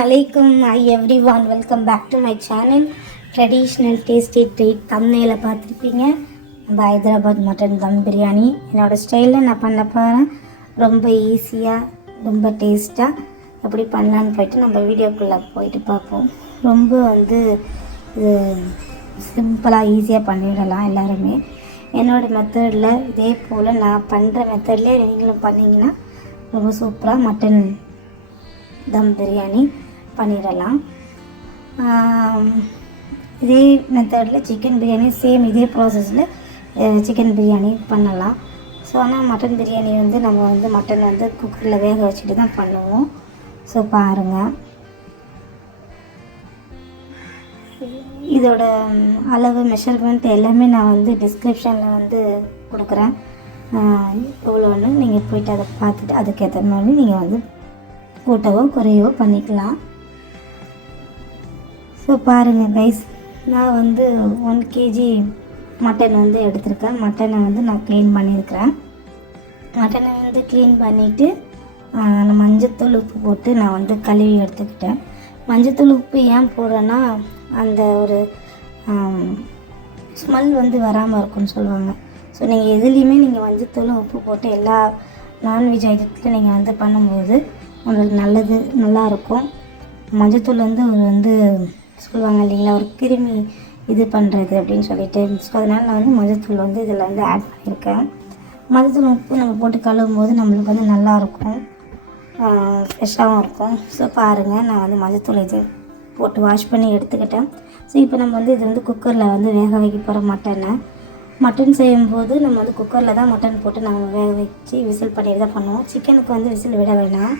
Assalamualaikum. Hi everyone. Welcome back to my channel. Traditional tasty treat thumbnail பார்த்துருப்பீங்க. நம்ம Hyderabad mutton தம் பிரியாணி என்னோடய ஸ்டைலில் நான் பண்ண போகிறேன். ரொம்ப ஈஸியாக ரொம்ப டேஸ்ட்டாக எப்படி பண்ணலான்னு போயிட்டு நம்ம வீடியோக்குள்ளே போயிட்டு பார்ப்போம். ரொம்ப இது சிம்பிளாக ஈஸியாக பண்ணிடலாம் எல்லாருமே. என்னோடய மெத்தடில் இதே போல் நான் பண்ணுற மெத்தட்லேயே நீங்களும் பண்ணிங்கன்னா ரொம்ப சூப்பராக மட்டன் தம் பிரியாணி பண்ணிடலாம். இதே மெத்தடில் சிக்கன் பிரியாணி சேம் இதே ப்ராசஸில் சிக்கன் பிரியாணி பண்ணலாம். ஸோ ஆனால் மட்டன் பிரியாணி நம்ம மட்டன் குக்கரில் வேக வச்சுட்டு தான் பண்ணுவோம். ஸோ பாருங்கள், இதோட அளவு மெஷர்மெண்ட் எல்லாமே நான் டிஸ்கிரிப்ஷனில் கொடுக்குறேன். எவ்வளோன்னு நீங்கள் போய்ட்டு அதை பார்த்துட்டு அதுக்கேற்ற மாதிரி நீங்கள் கூட்டவோ குறையவோ பண்ணிக்கலாம். ஸோ பாருங்கள் கைஸ், நான் 1 kg மட்டன் எடுத்திருக்கேன். மட்டனை நான் க்ளீன் பண்ணியிருக்கிறேன். மட்டனை க்ளீன் பண்ணிவிட்டு நான் மஞ்சத்தூள் உப்பு போட்டு நான் கழுவி எடுத்துக்கிட்டேன். மஞ்சத்தூள் உப்பு ஏன் போடுறேன்னா அந்த ஒரு ஸ்மெல் வராமல் இருக்கும்னு சொல்லுவாங்க. ஸோ நீங்கள் எதுலேயுமே நீங்கள் மஞ்சத்தூளும் உப்பு போட்டு எல்லா நான்வெஜ் ஐட்டத்தில் நீங்கள் பண்ணும்போது உங்களுக்கு நல்லாயிருக்கும். மஞ்சத்தூள் ஒரு சொல்லுவாங்க இல்லைங்களா, ஒரு கிருமி இது பண்ணுறது அப்படின்னு சொல்லிட்டு. ஸோ அதனால் நான் மஞ்சத்தூள் இதில் ஆட் பண்ணியிருக்கேன். மஞ்சத்தூள் உப்பு நம்ம போட்டு கழுவும் போது நம்மளுக்கு நல்லாயிருக்கும், ஃப்ரெஷ்ஷாகவும் இருக்கும். ஸோ பாருங்கள், நான் மஞ்சத்தூள் இது போட்டு வாஷ் பண்ணி எடுத்துக்கிட்டேன். ஸோ இப்போ நம்ம இது குக்கரில் வேக வைக்க போகிற மட்டன் செய்யும்போது நம்ம குக்கரில் தான் மட்டன் போட்டு நம்ம வேக வச்சு விசில் பண்ணிட்டு தான் பண்ணுவோம். சிக்கனுக்கு விசில் விட வேணாம்.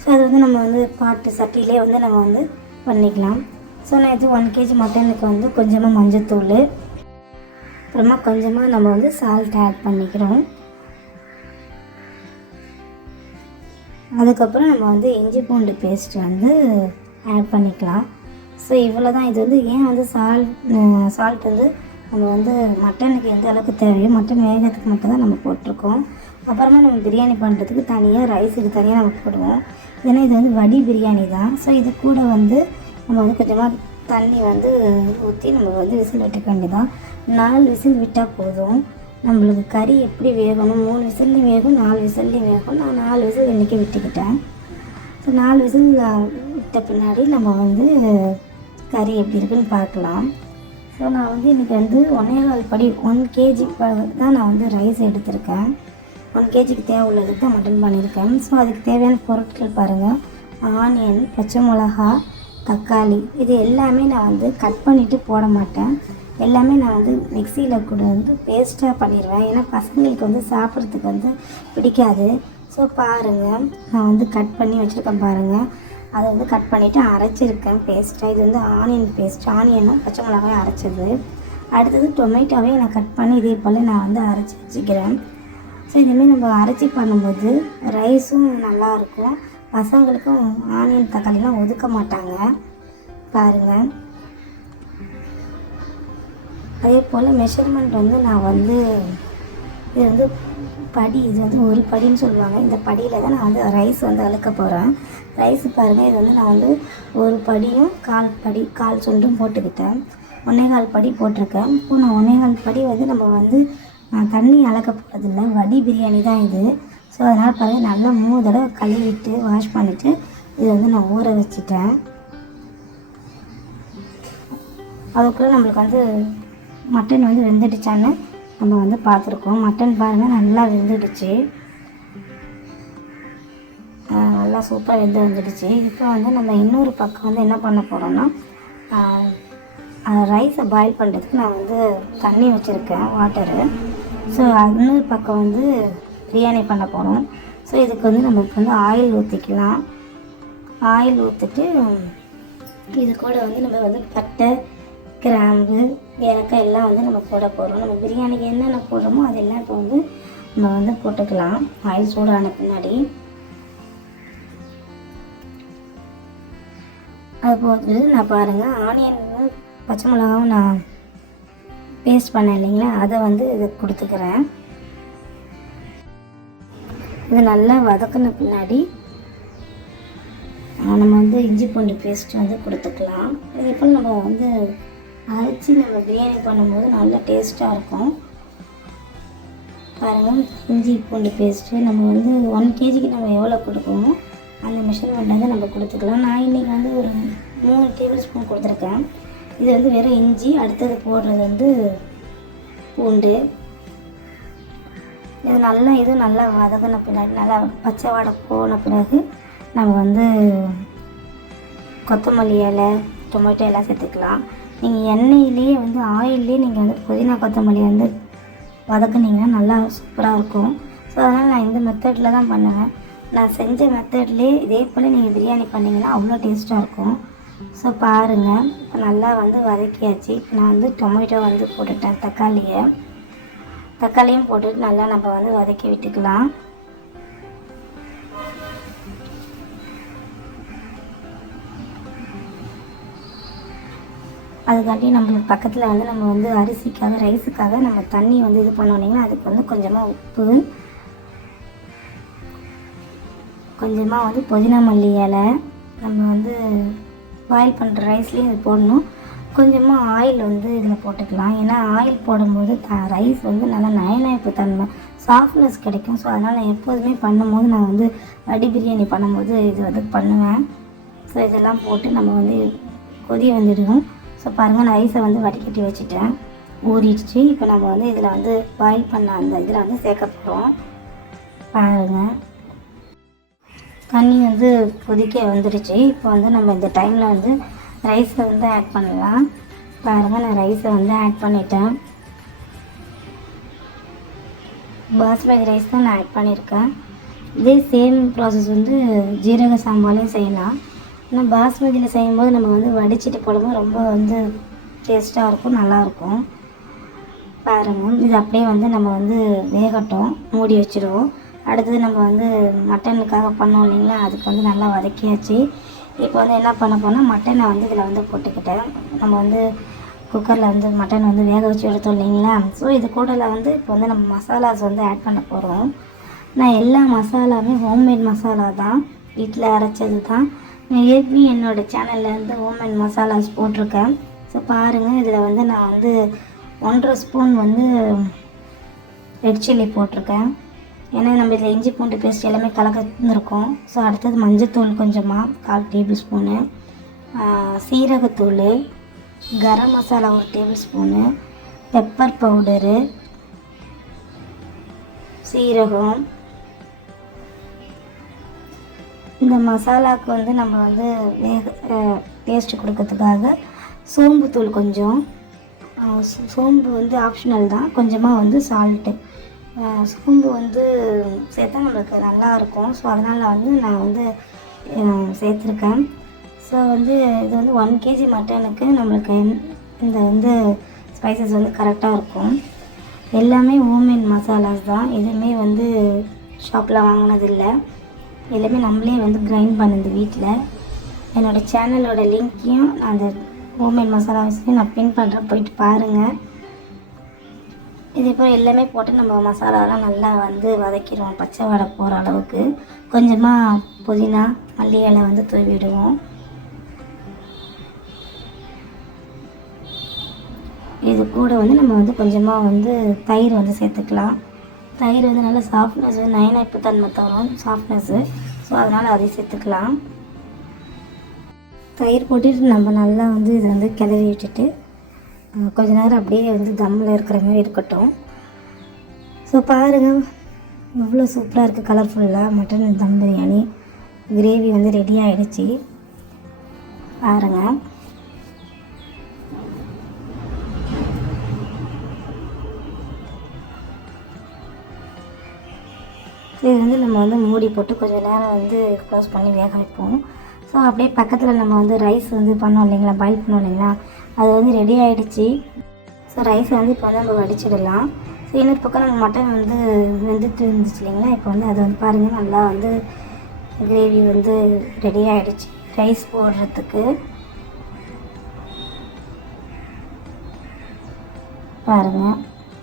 ஸோ அது நம்ம பாட்டு சட்டியிலே நம்ம பண்ணிக்கலாம். ஸோ நான் இது 1 kg மட்டனுக்கு கொஞ்சமாக மஞ்சத்தூள், அப்புறமா கொஞ்சமாக நம்ம சால்ட் ஆட் பண்ணிக்கிறோம். அதுக்கப்புறம் நம்ம இஞ்சி பூண்டு பேஸ்ட் ஆட் பண்ணிக்கலாம். ஸோ இவ்வளோ தான். இது ஏன் சால்ட் நம்ம மட்டனுக்கு எந்த அளவுக்கு தேவையோ மட்டன் வேகிறதுக்கு மட்டும் தான் நம்ம போட்டிருக்கோம். அப்புறமா நம்ம பிரியாணி பண்ணுறதுக்கு தனியாக ரைஸுக்கு தனியாக நம்ம போடுவோம். ஏன்னா இது வடி பிரியாணி தான். ஸோ இது கூட நம்ம கொஞ்சமாக தண்ணி ஊற்றி நம்ம விசில் விட்டுக்க வேண்டியதான். 4 விசில் விட்டால் போதும். நம்மளுக்கு கறி எப்படி வேகணும், 3 விசில்லையும் வேகும், 4 விசில்லையும் வேகும். நான் 4 விசில் இன்றைக்கி விட்டுக்கிட்டேன். ஸோ 4 விசில் விட்ட பின்னாடி நம்ம கறி எப்படி இருக்குன்னு பார்க்கலாம். ஸோ நான் இன்றைக்கி 1.25 படி 1 kg தான் நான் ரைஸ் எடுத்திருக்கேன். 1 kgக்கு தேவை உள்ளதுக்கு தான் மட்டன் பண்ணியிருக்கேன். ஸோ அதுக்கு தேவையான பொருட்கள் பாருங்கள். ஆனியன், பச்சை மிளகா, தக்காளி, இது எல்லாமே நான் கட் பண்ணிவிட்டு போட மாட்டேன். எல்லாமே நான் மிக்சியில் கூட பேஸ்ட்டாக பண்ணிடுவேன். ஏன்னா பசங்களுக்கு சாப்பிட்றதுக்கு பிடிக்காது. ஸோ பாருங்கள், நான் கட் பண்ணி வச்சுருக்கேன் பாருங்கள். அதை கட் பண்ணிவிட்டு அரைச்சிருக்கேன் பேஸ்ட்டாக. இது ஆனியன் பேஸ்ட், ஆனியனும் பச்சை மிளகாயும் அரைச்சது. அடுத்தது டொமேட்டோவையும் நான் கட் பண்ணி இதே போல் நான் அரைச்சி வச்சுக்கிறேன். ஸோ இதுமாரி நம்ம அரைச்சி பண்ணும்போது ரைஸும் நல்லாயிருக்கும். பசங்களுக்கும் ஆனியன் தக்காளிலாம் ஒதுக்க மாட்டாங்க பாருங்கள். அதே போல் மெஷர்மெண்ட் நான் இது படி, இது 1 படின்னு சொல்லுவாங்க. இந்த படியில் தான் நான் ரைஸ் அழுக்க போகிறேன். ரைஸ் பாருங்கள், இது நான் 1 படியும் 1/4 படி 1/4 சொண்டும் போட்டுக்கிட்டேன். 1.25 படி போட்டிருக்கேன். இப்போ நான் 1.25 படி நம்ம தண்ணி அளக்க போகிறதில்ல, வடி பிரியாணி தான் இது. ஸோ அதனால் பாருங்கள், நல்லா 3 தடவை கழுவிட்டு வாஷ் பண்ணிவிட்டு இது நான் ஊற வச்சுட்டேன். அதுக்குள்ளே நம்மளுக்கு மட்டன் வெந்துடுச்சான்னு நம்ம பார்த்துருக்கோம். மட்டன் பாருங்கள் நல்லா வெந்துடுச்சு, நல்லா சூப்பராக வந்துடுச்சு. இப்போ நம்ம இன்னொரு பக்கம் என்ன பண்ண போகிறோம்னா ரைஸை பாயில் பண்ணுறதுக்கு நான் தண்ணி வச்சுருக்கேன், வாட்டரு. ஸோ இன்னொரு பக்கம் பிரியாணி பண்ண போகிறோம். ஸோ இதுக்கு நமக்கு ஆயில் ஊற்றிக்கலாம். ஆயில் ஊற்றிட்டு இது கூட நம்ம பட்டை, கிராம்பு, ஏலக்காய் எல்லாம் நம்ம போட போகிறோம். நம்ம பிரியாணிக்கு என்னென்ன போடுறோமோ அதெல்லாம் இப்போ நம்ம போட்டுக்கலாம் ஆயில் சூடான பின்னாடி. அது போட்டு நான் பாருங்கள், ஆனியன் பச்சை மிளகாவும் நான் பேஸ்ட் பண்ணேன் இல்லைங்களா, அதை இது கொடுத்துக்கிறேன். இது நல்லா வதக்கின பின்னாடி நம்ம வந்து இஞ்சி பூண்டு பேஸ்ட் வந்து கொடுத்துக்கலாம். இதேபோல் நம்ம வந்து அரைச்சி நம்ம பிரியாணி பண்ணும்போது நல்லா டேஸ்ட்டாக இருக்கும். பாருங்கள், இஞ்சி பூண்டு பேஸ்ட்டு நம்ம வந்து 1 kgக்கு நம்ம எவ்வளோ கொடுக்கணுமோ அந்த மெஷர்மெண்ட் வந்து நம்ம கொடுத்துக்கலாம். நான் இன்றைக்கி வந்து ஒரு 3 டேபிள் ஸ்பூன் கொடுத்துருக்கேன். இது வந்து வெறும் இஞ்சி. அடுத்தது போடுறது வந்து பூண்டு. இது நல்லா வதங்கின பின்னாடி, நல்லா பச்சை வாடை போன பிறகு நம்ம வந்து கொத்தமல்லி இலை, டொமேட்டோ எல்லாம் சேர்த்துக்கலாம். நீங்கள் எண்ணெயிலேயே வந்து ஆயிலே நீங்கள் வந்து புதினா கொத்தமல்லி வந்து வதக்குனிங்கன்னா நல்லா சூப்பராக இருக்கும். ஸோ அதனால் நான் இந்த மெத்தடில் தான் பண்ணுவேன். நான் செஞ்ச மெத்தட்லேயே இதே போல் நீங்கள் பிரியாணி பண்ணிங்கன்னா அவ்வளோ டேஸ்ட்டாக இருக்கும். ஸோ பாருங்கள், இப்போ நல்லா வந்து வதக்கியாச்சு. இப்போ நான் வந்து டொமேட்டோ வந்து போட்டுட்டேன், தக்காளியும் போட்டுட்டு நல்லா நம்ம வந்து வதக்கி விட்டுக்கலாம். அதுக்காண்டி நம்மளுக்கு பக்கத்தில் வந்து நம்ம வந்து அரிசிக்காக, ரைஸுக்காக நம்ம தண்ணி வந்து இது பண்ணோன்னீங்கன்னா அதுக்கு வந்து கொஞ்சமாக உப்பு, கொஞ்சமாக வந்து புதினா மல்லி இலை, நம்ம வந்து பாயில் பண்ணுற ரைஸ்லேயும் இது போடணும். கொஞ்சமாக ஆயில் வந்து இதில் போட்டுக்கலாம். ஏன்னா ஆயில் போடும்போது ரைஸ் வந்து நல்லா நயநயப்பு தன்மை, சாஃப்ட்னஸ் கிடைக்கும். ஸோ அதனால் நான் எப்போதுமே பண்ணும்போது நான் வந்து அடி பிரியாணி பண்ணும்போது இது வந்து பண்ணுவேன். ஸோ இதெல்லாம் போட்டு நம்ம வந்து கொதி வந்துடுவோம். ஸோ பாருங்கள், நான் ரைஸை வந்து வடிகட்டி வச்சுட்டேன், ஊறிடுச்சு. இப்போ நம்ம வந்து இதில் வந்து பாயில் பண்ண அந்த இதில் வந்து சேர்க்க போகிறோம். பாருங்கள், தண்ணி வந்து கொதிக்க வந்துடுச்சு. இப்போ வந்து நம்ம இந்த டைமில் வந்து ரைஸை வந்து ஆட் பண்ணலாம். பாருங்கள், நான் ரைஸை வந்து ஆட் பண்ணிட்டேன். பாஸ்மதி ரைஸ் தான் நான் ஆட் பண்ணியிருக்கேன். இதே சேம் ப்ராசஸ் வந்து ஜீரக சாம்பாலையும் செய்யலாம். ஆனால் பாஸ்மதியில் செய்யும்போது நம்ம வந்து வடிச்சிட்டு போடும்போது ரொம்ப வந்து டேஸ்ட்டாக இருக்கும், நல்லாயிருக்கும். பாருங்கள், இது அப்படியே வந்து நம்ம வந்து வேகட்டும், மூடி வச்சுருவோம். அடுத்தது நம்ம வந்து மட்டனுக்காக பண்ணோம் இல்லைங்களா, அதுக்கு வந்து நல்லா வதக்கியாச்சு. இப்போ வந்து என்ன பண்ண போனால் மட்டனை வந்து இதில் வந்து போட்டுக்கிட்டேன். நம்ம வந்து குக்கரில் வந்து மட்டன் வந்து வேக வச்சு எடுத்தோம் இல்லைங்களா. ஸோ இது கூடல வந்து இப்போ வந்து நம்ம மசாலாஸ் வந்து ஆட் பண்ண போகிறோம். நான் எல்லா மசாலாவுமே ஹோம்மேட் மசாலா தான், வீட்டில் அரைச்சது தான். நான் ஏற்கனவே என்னோடய சேனலில் வந்து ஹோம்மேட் மசாலாஸ் போட்டிருக்கேன். ஸோ பாருங்கள், இதில் வந்து நான் வந்து 1.5 ஸ்பூன் வந்து ரெட் சில்லி போட்டிருக்கேன். ஏன்னா நம்ம இதில் இஞ்சி பூண்டு பேஸ்ட் எல்லாமே கலந்துருக்கோம். ஸோ அடுத்தது மஞ்சத்தூள் கொஞ்சமாக 1/4 டேபிள் ஸ்பூனு, சீரகத்தூள், garam masala 1 tablespoon, pepper powder, சீரகம். இந்த மசாலாவுக்கு வந்து நம்ம வந்து டேஸ்ட்டு கொடுக்கறதுக்காக சோம்புத்தூள் கொஞ்சம், சோம்பு வந்து ஆப்ஷனல் தான், கொஞ்சமாக வந்து சால்ட்டு. சோம்பு வந்து சேர்த்தா நம்மளுக்கு நல்லாயிருக்கும். ஸோ அதனால் வந்து நான் வந்து சேர்த்துருக்கேன். ஸோ வந்து இது வந்து 1 kg மட்டனுக்கு நம்மளுக்கு இந்த வந்து ஸ்பைசஸ் வந்து கரெக்டாக இருக்கும். எல்லாமே ஹோம்மேட் மசாலாஸ் தான், எதுவுமே வந்து ஷாப்பில் வாங்கினதில்லை. எல்லாமே நம்மளே வந்து கிரைண்ட் பண்ணுது வீட்டில். என்னோடய சேனலோட லிங்க்கையும் அந்த ஹோம்மேட் மசாலாஸையும் நான் பின் பண்ணுறேன், போயிட்டு பாருங்கள். இதே போல் எல்லாமே போட்டு நம்ம மசாலாலாம் நல்லா வந்து வதக்கிடுவோம், பச்சை வடை போகிற அளவுக்கு. கொஞ்சமாக புதினா மல்லி இலை வந்து தூவி விடுவோம். இது கூட வந்து நம்ம வந்து கொஞ்சமாக வந்து தயிர் வந்து சேர்த்துக்கலாம். தயிர் வந்து நல்லா சாஃப்ட்னஸ்ஸு, நயநயப்பு தன்மை தரும், சாஃப்ட்னஸ்ஸு. ஸோ அதனால் அதை சேர்த்துக்கலாம். தயிர் போட்டுட்டு நம்ம நல்லா வந்து இதை வந்து கிளறி விட்டுட்டு கொஞ்ச நேரம் அப்படியே வந்து தம்மில் இருக்கிற மாதிரி இருக்கட்டும். ஸோ பாருங்கள், இவ்வளோ சூப்பராக இருக்குது, கலர்ஃபுல்லாக மட்டன் தம் பிரியாணி. கிரேவி வந்து ரெடி ஆகிடுச்சி பாருங்கள். இது வந்து நம்ம வந்து மூடி போட்டு கொஞ்சம் நேரம் வந்து க்ளோஸ் பண்ணி வேக வைப்போம். ஸோ அப்படியே பக்கத்தில் நம்ம வந்து ரைஸ் வந்து பண்ணோம் இல்லைங்களா, பாயில் பண்ணோம் இல்லைங்களா, அது வந்து ரெடி ஆகிடுச்சி. ஸோ ரைஸை வந்து இப்போ வந்து நம்ம வடிச்சிடலாம். ஸோ இன்னொரு பக்கம் நம்ம மட்டன் வந்து வெந்துட்டு இருந்துச்சு இல்லைங்களா, இப்போ வந்து அதை வந்து பாருங்கள், நல்லா வந்து கிரேவி வந்து ரெடி ஆகிடுச்சி ரைஸ் போடுறதுக்கு. பாருங்கள்,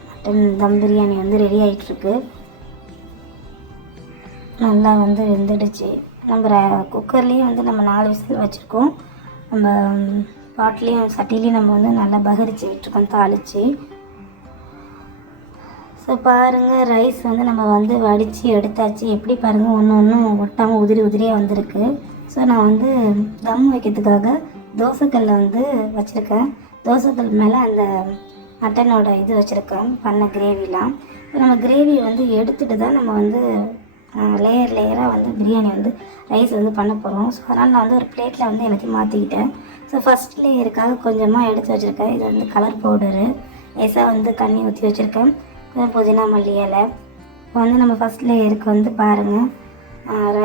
மட்டன் தம் பிரியாணி வந்து ரெடி ஆகிட்டுருக்கு. நல்லா வந்து வெந்துடுச்சு. நம்ம குக்கர்லேயும் வந்து நம்ம 4 விசில் வச்சுருக்கோம். நம்ம பாட்லேயும் சட்டிலையும் நம்ம வந்து நல்லா பகரிச்சு விட்டுருக்கோம் தாளித்து. ஸோ பாருங்கள், ரைஸ் வந்து நம்ம வந்து வடித்து எடுத்தாச்சு. எப்படி பாருங்கள், ஒன்று ஒன்றும் ஒட்டாமல் உதிரியாக வந்திருக்கு. ஸோ நான் வந்து தம் வைக்கிறதுக்காக தோசைக்கல்லை வந்து வச்சுருக்கேன். தோசைக்கல் மேலே அந்த மட்டனோட இது வச்சுருக்கேன், பண்ண கிரேவிலாம். இப்போ நம்ம கிரேவியை வந்து எடுத்துகிட்டு தான் நம்ம வந்து லேயராக வந்து பிரியாணி வந்து ரைஸ் வந்து பண்ண போகிறோம். ஸோ அதனால் நான் வந்து ஒரு பிளேட்டில் வந்து எல்லாத்தையும் மாற்றிக்கிட்டேன். ஸோ ஃபஸ்ட் லேயருக்காக கொஞ்சமாக எடுத்து வச்சுருக்கேன். இது வந்து கலர் பவுடரு, லேசாக வந்து தண்ணி ஊற்றி வச்சுருக்கேன், கொஞ்சம் புதினா மல்லி இலை. இப்போ வந்து நம்ம ஃபஸ்ட் லேயருக்கு வந்து பாருங்கள்,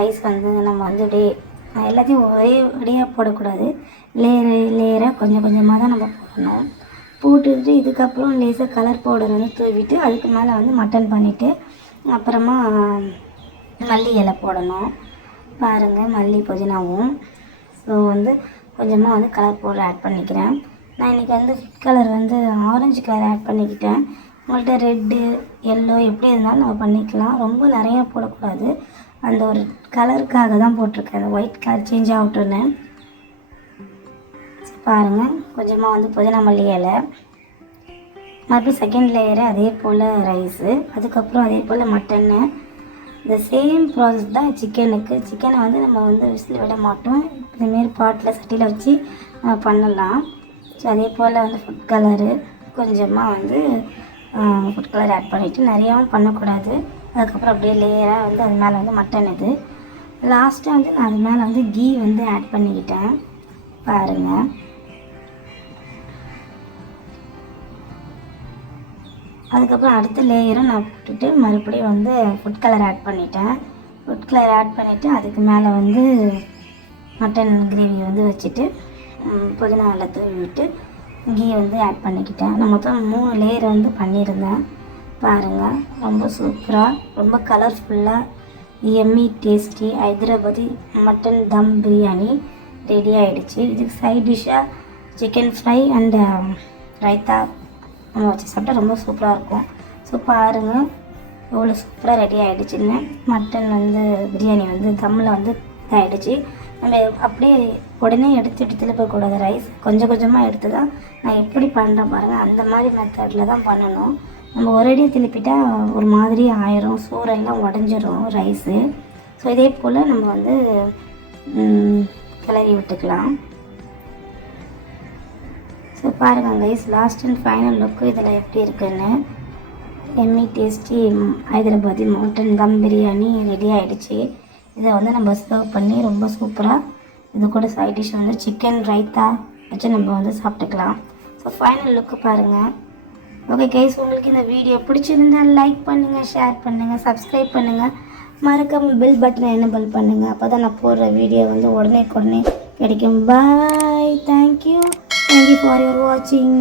ரைஸ் வந்து நம்ம வந்து அப்படியே எல்லாத்தையும் ஒரே அப்படியே போடக்கூடாது, லேயராக கொஞ்சம் கொஞ்சமாக தான் நம்ம போடணும். போட்டுட்டு இதுக்கப்புறம் லேசாக கலர் பவுடர் வந்து தூவிட்டு அதுக்கு மேலே வந்து மட்டன் பண்ணிவிட்டு அப்புறமா மல்லி இலை போடணும். பாருங்கள், மல்லி புதினாவும். ஸோ வந்து கொஞ்சமாக வந்து கலர் பவுடர் ஆட் பண்ணிக்கிறேன். நான் இன்றைக்கி வந்து ஃபுட் கலர் வந்து ஆரஞ்சு கலர் ஆட் பண்ணிக்கிட்டேன். உங்கள்கிட்ட ரெட்டு எல்லோ எப்படி இருந்தாலும் நம்ம பண்ணிக்கலாம். ரொம்ப நிறையா போடக்கூடாது, அந்த ஒரு கலருக்காக தான் போட்டிருக்கேன், அந்த ஒயிட் கலர் சேஞ்ச் ஆகட்டுன்னு. பாருங்கள், கொஞ்சமாக வந்து புதினா மல்லி இலை, மறுபடியும் செகண்ட் லேயரு அதே போல் ரைஸு, அதுக்கப்புறம் அதே போல் மட்டன்னு. இந்த சேம் ப்ராசஸ் தான் சிக்கனுக்கு. சிக்கனை வந்து நம்ம வந்து விசில் விட மாட்டோம், இதுமாரி பாட்டில் சட்டியில் வச்சு நம்ம பண்ணலாம். ஸோ அதே போல் வந்து ஃபுட் கலரு கொஞ்சமாக வந்து ஃபுட் கலர் ஆட் பண்ணிவிட்டு, நிறையாவும் பண்ணக்கூடாது. அதுக்கப்புறம் அப்படியே லேயராக வந்து அது மேலே வந்து மட்டன் இது. லாஸ்ட்டாக வந்து நான் அது மேலே வந்து கீ வந்து ஆட் பண்ணிக்கிட்டேன். பாருங்கள், அதுக்கப்புறம் அடுத்த லேயரும் நான் போட்டுட்டு மறுபடியும் வந்து ஃபுட் கலர் ஆட் பண்ணிட்டேன். ஃபுட் கலர் ஆட் பண்ணிவிட்டு அதுக்கு மேலே வந்து மட்டன் கிரேவி வந்து வச்சுட்டு புதினா இலை தூவி விட்டு கீ வந்து ஆட் பண்ணிக்கிட்டேன். நான் மொத்தம் 3 லேயர் வந்து பண்ணியிருந்தேன். பாருங்கள், ரொம்ப சூப்பராக, ரொம்ப கலர்ஃபுல்லாக, எம்மி டேஸ்டி ஹைதராபாதி மட்டன் தம் பிரியாணி ரெடி ஆகிடுச்சு. இதுக்கு சைட் டிஷ்ஷாக சிக்கன் ஃப்ரை அண்ட் ரைத்தா நம்ம வச்சு சாப்பிட்டா ரொம்ப சூப்பராக இருக்கும். ஸோ பாருங்கள், எவ்வளோ சூப்பராக ரெடி ஆகிடுச்சுன்னு. மட்டன் வந்து பிரியாணி வந்து தம்மில் வந்து ஆகிடுச்சு. நம்ம அப்படியே உடனே எடுத்துகிட்டு திருப்பக்கூடாது, ரைஸ் கொஞ்சம் கொஞ்சமாக எடுத்து தான் நான் எப்படி பண்ணுறேன் பாருங்கள், அந்த மாதிரி மெத்தடில் தான் பண்ணணும். நம்ம ஒரேடியாக திருப்பிட்டால் ஒரு மாதிரி ஆயிரும், சூரெல்லாம் உடஞ்சிரும் ரைஸு. ஸோ இதே போல் நம்ம வந்து கிளறி விட்டுக்கலாம். ஸோ பாருங்கள் கைஸ், லாஸ்ட் அண்ட் ஃபைனல் லுக்கு இதில் எப்படி இருக்குன்னு. எம்மி டேஸ்டி ஹைதராபாதி மட்டன் தம் பிரியாணி ரெடி ஆகிடுச்சு. இதை வந்து நம்ம சர்வ் பண்ணி ரொம்ப சூப்பராக இது கூட சைட் டிஷ் வந்து சிக்கன் ரைத்தா வச்சு நம்ம வந்து சாப்பிட்டுக்கலாம். ஸோ ஃபைனல் லுக்கு பாருங்கள். ஓகே கைஸ், உங்களுக்கு இந்த வீடியோ பிடிச்சிருந்தால் லைக் பண்ணுங்கள், ஷேர் பண்ணுங்கள், சப்ஸ்கிரைப் பண்ணுங்கள், மறக்காமல் பெல் பட்டனை எனேபிள் பண்ணுங்கள். அப்போ தான் நான் போடுற வீடியோ வந்து உடனே கிடைக்கும். பாய், தேங்க்யூ for your watching.